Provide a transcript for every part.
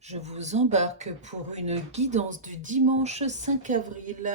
Je vous embarque pour une guidance du dimanche 5 avril.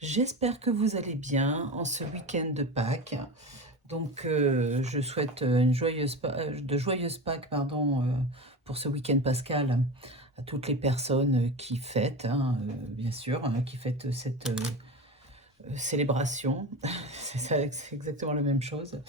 J'espère que vous allez bien en ce week-end de Pâques. Donc, je souhaite de joyeuses Pâques, pardon, pour ce week-end pascal à toutes les personnes qui fêtent, hein, bien sûr, hein, qui fêtent cette célébration. C'est exactement la même chose.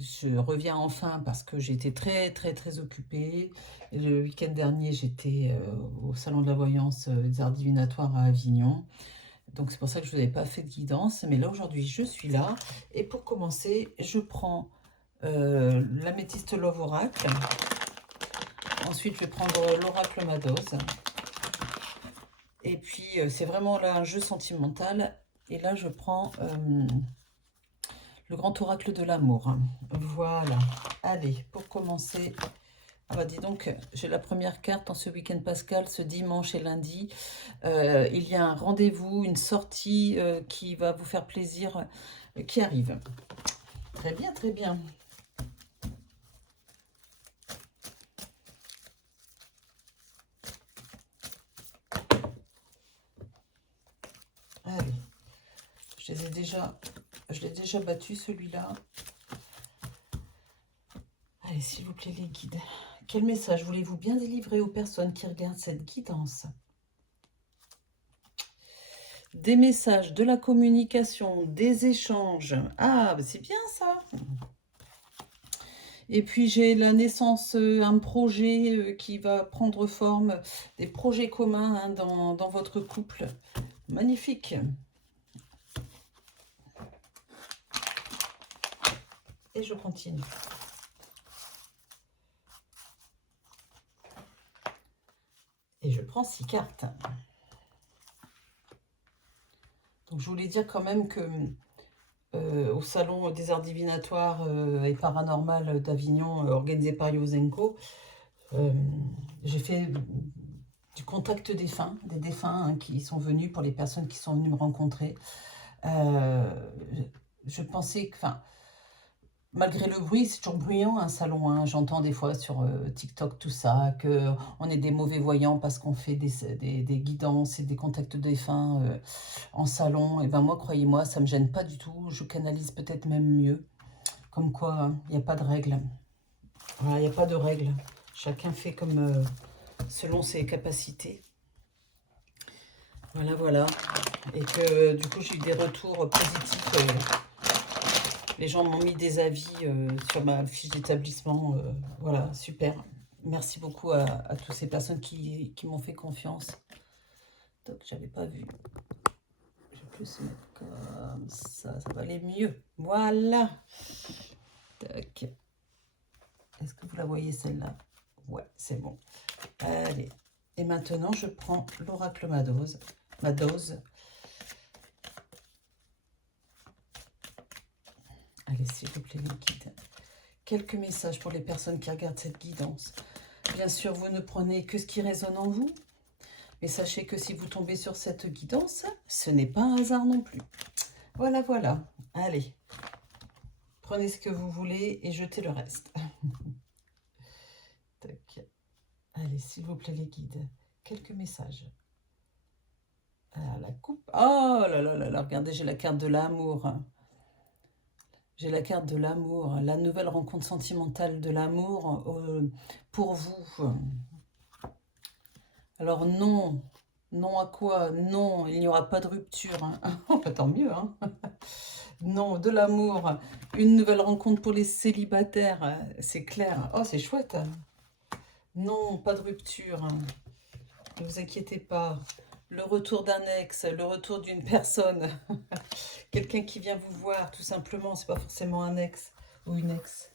Je reviens enfin parce que j'étais très occupée. Et le week-end dernier, j'étais au Salon de la Voyance des Arts Divinatoires à Avignon. Donc c'est pour ça que je ne vous avais pas fait de guidance. Mais là, aujourd'hui, je suis là. Et pour commencer, je prends l'améthyste Love Oracle. Ensuite, je vais prendre l'Oracle Madoz. Et puis, c'est vraiment là un jeu sentimental. Et là, je prends le grand oracle de l'amour. Voilà. Allez, pour commencer, ah bah dis donc, j'ai la première carte en ce week-end pascal, ce dimanche et lundi. Il y a un rendez-vous, une sortie qui va vous faire plaisir, qui arrive. Très bien, très bien. Allez, je l'ai déjà battu celui-là. Allez, s'il vous plaît, les guides. Quel message voulez-vous bien délivrer aux personnes qui regardent cette guidance? Des messages, de la communication, des échanges. Ah, bah c'est bien ça. Et puis j'ai la naissance, un projet qui va prendre forme, des projets communs hein, dans votre couple. Magnifique. Et je continue. Et je prends 6 cartes. Donc je voulais dire quand même que au salon des arts divinatoires et paranormal d'Avignon, organisé par Yosenko, j'ai fait du contact défunt, des défunts hein, qui sont venus pour les personnes qui sont venues me rencontrer. Je pensais que, enfin, malgré le bruit, c'est toujours bruyant un salon. Hein. J'entends des fois sur TikTok tout ça, qu'on est des mauvais voyants parce qu'on fait des guidances et des contacts défunts en salon. Et ben moi, croyez-moi, ça ne me gêne pas du tout. Je canalise peut-être même mieux. Comme quoi, il n'y a pas de règles. Voilà, il n'y a pas de règles. Chacun fait comme selon ses capacités. Voilà, voilà. Et que du coup, j'ai eu des retours positifs. Les gens m'ont mis des avis sur ma fiche d'établissement. Voilà, super. Merci beaucoup à toutes ces personnes qui m'ont fait confiance. Donc, j'avais pas vu. Je vais plus mettre comme ça va aller mieux. Voilà. Tac. Est-ce que vous la voyez celle-là? Ouais, c'est bon. Allez. Et maintenant, je prends l'oracle Madoz. Allez, s'il vous plaît, les guides. Quelques messages pour les personnes qui regardent cette guidance. Bien sûr, vous ne prenez que ce qui résonne en vous. Mais sachez que si vous tombez sur cette guidance, ce n'est pas un hasard non plus. Voilà, voilà. Allez. Prenez ce que vous voulez et jetez le reste. Tac. Allez, s'il vous plaît, les guides. Quelques messages. Ah, la coupe. Oh là là là là, regardez, j'ai la carte de l'amour. J'ai la carte de l'amour, la nouvelle rencontre sentimentale de l'amour pour vous. Alors non, non à quoi? Non, il n'y aura pas de rupture. Hein. Tant mieux. Hein. Non, de l'amour, une nouvelle rencontre pour les célibataires, c'est clair. Oh, c'est chouette. Non, pas de rupture. Ne vous inquiétez pas. Le retour d'un ex, le retour d'une personne. Quelqu'un qui vient vous voir, tout simplement. C'est pas forcément un ex ou une ex.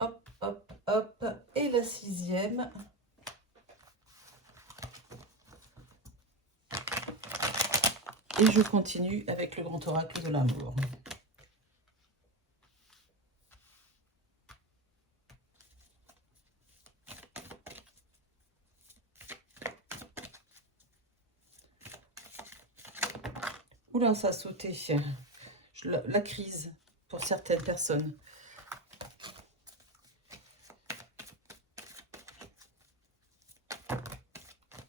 Hop, hop, hop. Et la 6e. Et je continue avec le grand oracle de l'amour. Oula, ça a sauté. La crise pour certaines personnes.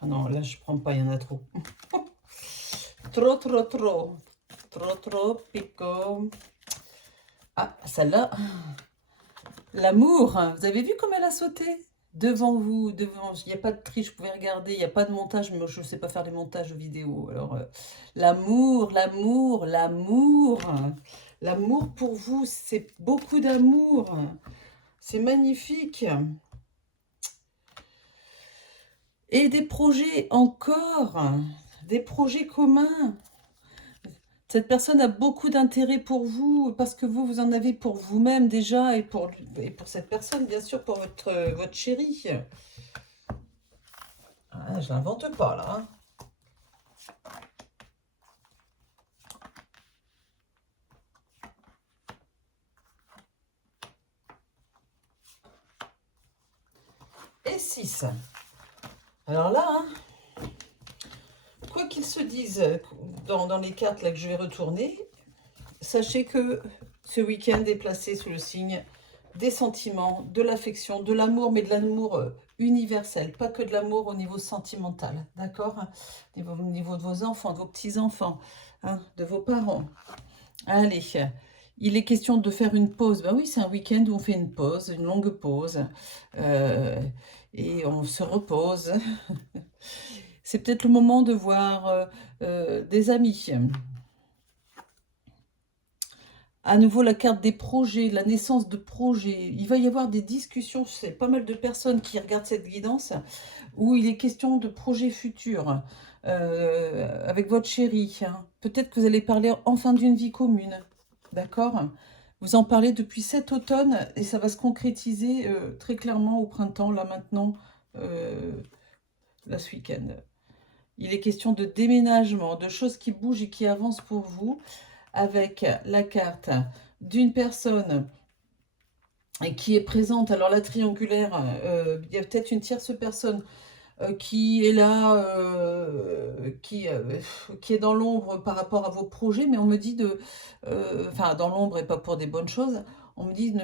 Ah non, là, je prends pas, il y en a trop. Trop, trop, trop. Trop, trop, pico. Ah, celle-là. L'amour. Vous avez vu comme elle a sauté? Devant vous, devant. Il n'y a pas de triche, vous pouvez regarder. Il n'y a pas de montage, mais moi, je ne sais pas faire des montages vidéo. Alors, l'amour, l'amour, l'amour. L'amour pour vous, c'est beaucoup d'amour. C'est magnifique. Et des projets encore. Des projets communs. Cette personne a beaucoup d'intérêt pour vous, parce que vous en avez pour vous-même déjà, et pour cette personne, bien sûr, pour votre chéri. Ah, je l'invente pas, là. Hein. Et 6. Alors là, hein, quoi qu'ils se disent dans les cartes là que je vais retourner, sachez que ce week-end est placé sous le signe des sentiments, de l'affection, de l'amour, mais de l'amour universel, pas que de l'amour au niveau sentimental, d'accord? Au niveau de vos enfants, de vos petits-enfants, hein, de vos parents. Allez, il est question de faire une pause. Ben oui, c'est un week-end où on fait une pause, une longue pause, et on se repose. C'est peut-être le moment de voir des amis. À nouveau, la carte des projets, la naissance de projets. Il va y avoir des discussions, c'est pas mal de personnes qui regardent cette guidance, où il est question de projets futurs avec votre chéri. Hein. Peut-être que vous allez parler enfin d'une vie commune. D'accord? Vous en parlez depuis cet automne et ça va se concrétiser très clairement au printemps, là maintenant, là ce week-end. Il est question de déménagement, de choses qui bougent et qui avancent pour vous, avec la carte d'une personne qui est présente. Alors la triangulaire, il y a peut-être une tierce personne qui est là, qui est dans l'ombre par rapport à vos projets, mais on me dit de... Enfin, dans l'ombre et pas pour des bonnes choses, on me dit...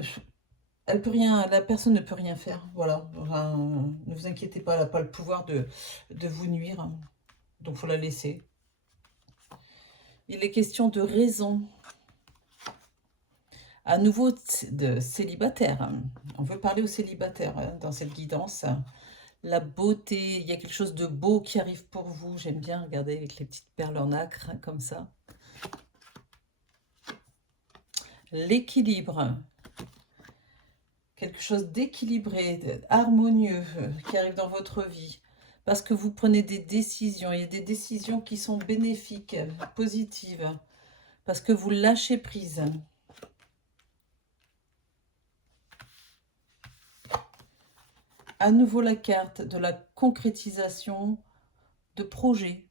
Elle peut rien, la personne ne peut rien faire, voilà. Enfin, ne vous inquiétez pas, elle n'a pas le pouvoir de vous nuire, donc il faut la laisser. Il est question de raison. À nouveau de célibataire. On veut parler aux célibataires dans cette guidance. La beauté, il y a quelque chose de beau qui arrive pour vous. J'aime bien regarder avec les petites perles en nacre, comme ça. L'équilibre. Quelque chose d'équilibré, harmonieux qui arrive dans votre vie. Parce que vous prenez des décisions. Il y a des décisions qui sont bénéfiques, positives. Parce que vous lâchez prise. À nouveau la carte de la concrétisation de projets.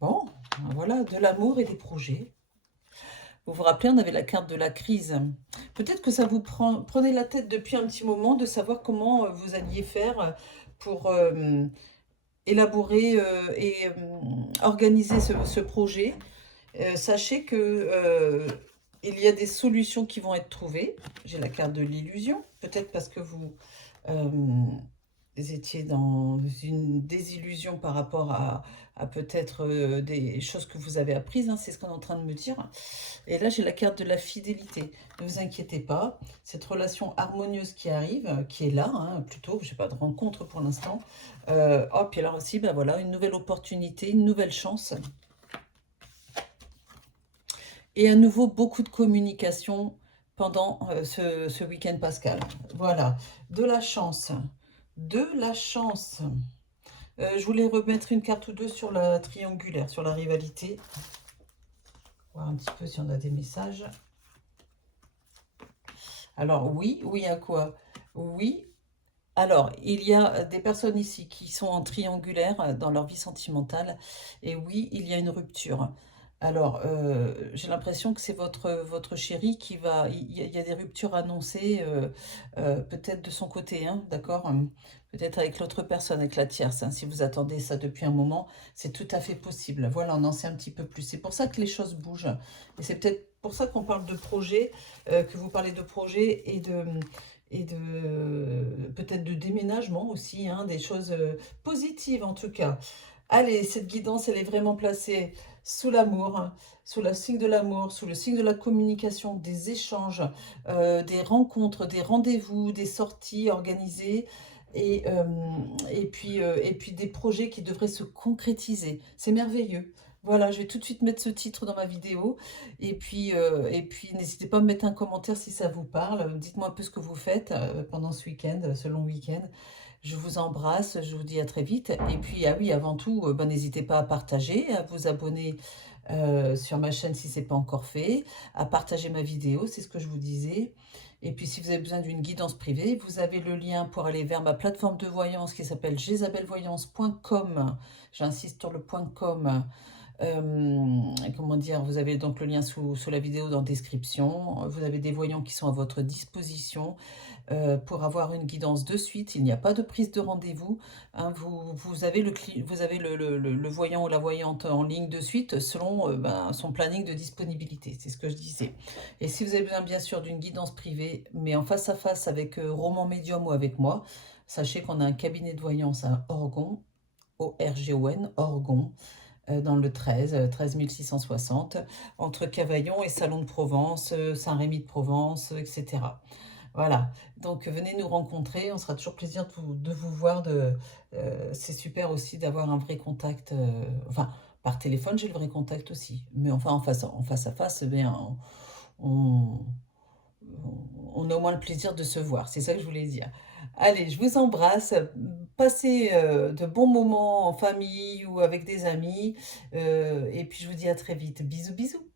Bon, voilà, de l'amour et des projets. Vous vous rappelez, on avait la carte de la crise. Peut-être que ça vous prenait la tête depuis un petit moment de savoir comment vous alliez faire pour élaborer et organiser ce projet. Sachez que il y a des solutions qui vont être trouvées. J'ai la carte de l'illusion. Peut-être parce que vous étiez dans une désillusion par rapport à peut-être des choses que vous avez apprises, hein, c'est ce qu'on est en train de me dire. Et là, j'ai la carte de la fidélité. Ne vous inquiétez pas, cette relation harmonieuse qui arrive, qui est là, hein, plutôt, je n'ai pas de rencontre pour l'instant. Oh, puis alors aussi, ben voilà, une nouvelle opportunité, une nouvelle chance. Et à nouveau, beaucoup de communication pendant ce week-end pascal. Voilà, de la chance. De la chance. Je voulais remettre une carte ou deux sur la triangulaire, sur la rivalité. Voir un petit peu si on a des messages. Alors, oui, oui à quoi? Oui. Alors, il y a des personnes ici qui sont en triangulaire dans leur vie sentimentale. Et oui, il y a une rupture. Alors, j'ai l'impression que c'est votre chéri qui va il y a des ruptures annoncées, peut-être de son côté, hein, d'accord? Peut-être avec l'autre personne, avec la tierce, hein. Si vous attendez ça depuis un moment, c'est tout à fait possible. Voilà, on en sait un petit peu plus. C'est pour ça que les choses bougent et c'est peut-être pour ça qu'on parle de projet, que vous parlez de projet et de peut-être de déménagement aussi, hein, des choses, positives en tout cas. Allez, cette guidance, elle est vraiment placée sous l'amour, hein, sous le signe de l'amour, sous le signe de la communication, des échanges, des rencontres, des rendez-vous, des sorties organisées et puis des projets qui devraient se concrétiser. C'est merveilleux. Voilà, je vais tout de suite mettre ce titre dans ma vidéo et puis n'hésitez pas à me mettre un commentaire si ça vous parle. Dites-moi un peu ce que vous faites pendant ce week-end, ce long week-end. Je vous embrasse, je vous dis à très vite. Et puis, ah oui, avant tout, ben, n'hésitez pas à partager, à vous abonner sur ma chaîne si ce n'est pas encore fait, à partager ma vidéo, c'est ce que je vous disais. Et puis, si vous avez besoin d'une guidance privée, vous avez le lien pour aller vers ma plateforme de voyance qui s'appelle jezabelvoyance.com. J'insiste sur le .com. Comment dire, vous avez donc le lien sous la vidéo dans la description. Vous avez des voyants qui sont à votre disposition pour avoir une guidance de suite. Il n'y a pas de prise de rendez-vous, hein. Vous avez le voyant ou la voyante en ligne de suite selon son planning de disponibilité. C'est ce que je disais. Et si vous avez besoin, bien sûr, d'une guidance privée, mais en face à face avec Roman Médium ou avec moi, sachez qu'on a un cabinet de voyance à Orgon, O-R-G-O-N, Orgon, dans le 13 660, entre Cavaillon et Salon de Provence, Saint-Rémy de Provence, etc. Voilà, donc venez nous rencontrer, on sera toujours plaisir de vous voir. C'est super aussi d'avoir un vrai contact, enfin, par téléphone, j'ai le vrai contact aussi, mais enfin, en face à face, eh bien, on, on a au moins le plaisir de se voir, c'est ça que je voulais dire. Allez, je vous embrasse, passez de bons moments en famille ou avec des amis, et puis je vous dis à très vite. Bisous, bisous.